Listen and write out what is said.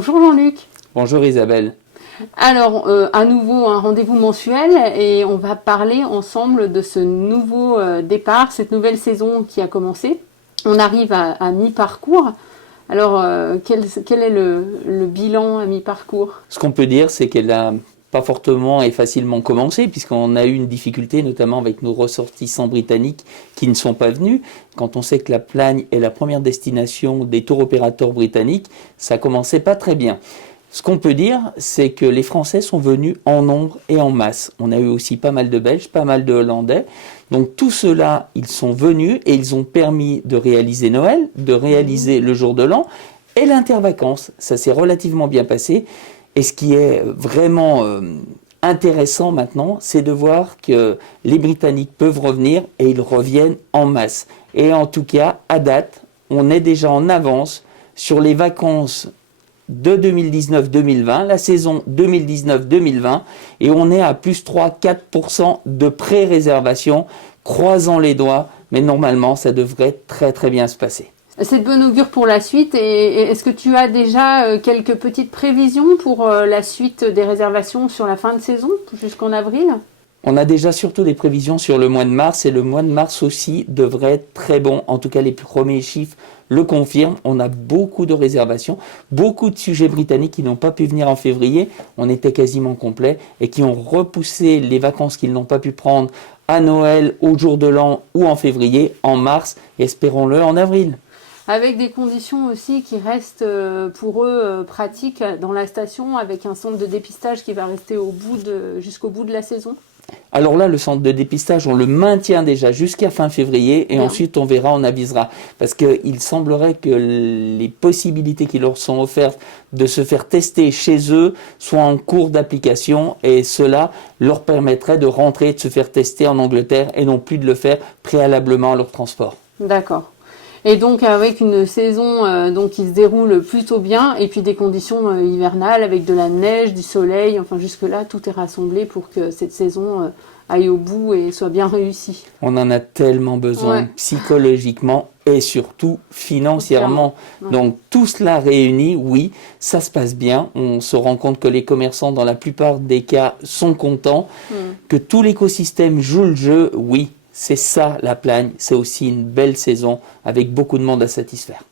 Bonjour Jean-Luc. Bonjour Isabelle. Alors, à nouveau un rendez-vous mensuel et on va parler ensemble de ce nouveau départ, cette nouvelle saison qui a commencé. On arrive à mi-parcours. Alors, quel est le bilan à mi-parcours? Ce qu'on peut dire, c'est qu'elle a pas fortement et facilement commencé, puisqu'on a eu une difficulté, notamment avec nos ressortissants britanniques qui ne sont pas venus. Quand on sait que la Plagne est la première destination des tour opérateurs britanniques, ça commençait pas très bien. Ce qu'on peut dire, c'est que les Français sont venus en nombre et en masse. On a eu aussi pas mal de Belges, pas mal de Hollandais. Donc tout cela, ils sont venus et ils ont permis de réaliser Noël, de réaliser le jour de l'an et l'intervacances. Ça s'est relativement bien passé. Et ce qui est vraiment intéressant maintenant, c'est de voir que les Britanniques peuvent revenir et ils reviennent en masse. Et en tout cas, à date, on est déjà en avance sur les vacances de 2019-2020, la saison 2019-2020, et on est à plus 3-4% de pré-réservation, croisant les doigts, mais normalement, ça devrait très très bien se passer. C'est de bon augure pour la suite et est-ce que tu as déjà quelques petites prévisions pour la suite des réservations sur la fin de saison jusqu'en avril? On a déjà surtout des prévisions sur le mois de mars et le mois de mars aussi devrait être très bon. En tout cas, les premiers chiffres le confirment. On a beaucoup de réservations, beaucoup de sujets britanniques qui n'ont pas pu venir en février. On était quasiment complet et qui ont repoussé les vacances qu'ils n'ont pas pu prendre à Noël, au jour de l'an ou en février, en mars et espérons-le en avril. Avec des conditions aussi qui restent pour eux pratiques dans la station, avec un centre de dépistage qui va rester jusqu'au bout de la saison. Alors là, le centre de dépistage, on le maintient déjà jusqu'à fin février et ensuite on verra, on avisera. Parce qu'il semblerait que les possibilités qui leur sont offertes de se faire tester chez eux soient en cours d'application et cela leur permettrait de rentrer, de se faire tester en Angleterre et non plus de le faire préalablement à leur transport. D'accord. Et donc avec une saison qui se déroule plutôt bien et puis des conditions hivernales avec de la neige, du soleil, enfin jusque-là tout est rassemblé pour que cette saison aille au bout et soit bien réussie. On en a tellement besoin psychologiquement et surtout financièrement. Donc tout cela réuni, oui, ça se passe bien. On se rend compte que les commerçants dans la plupart des cas sont contents, que tout l'écosystème joue le jeu, oui. C'est ça la Plagne, c'est aussi une belle saison avec beaucoup de monde à satisfaire.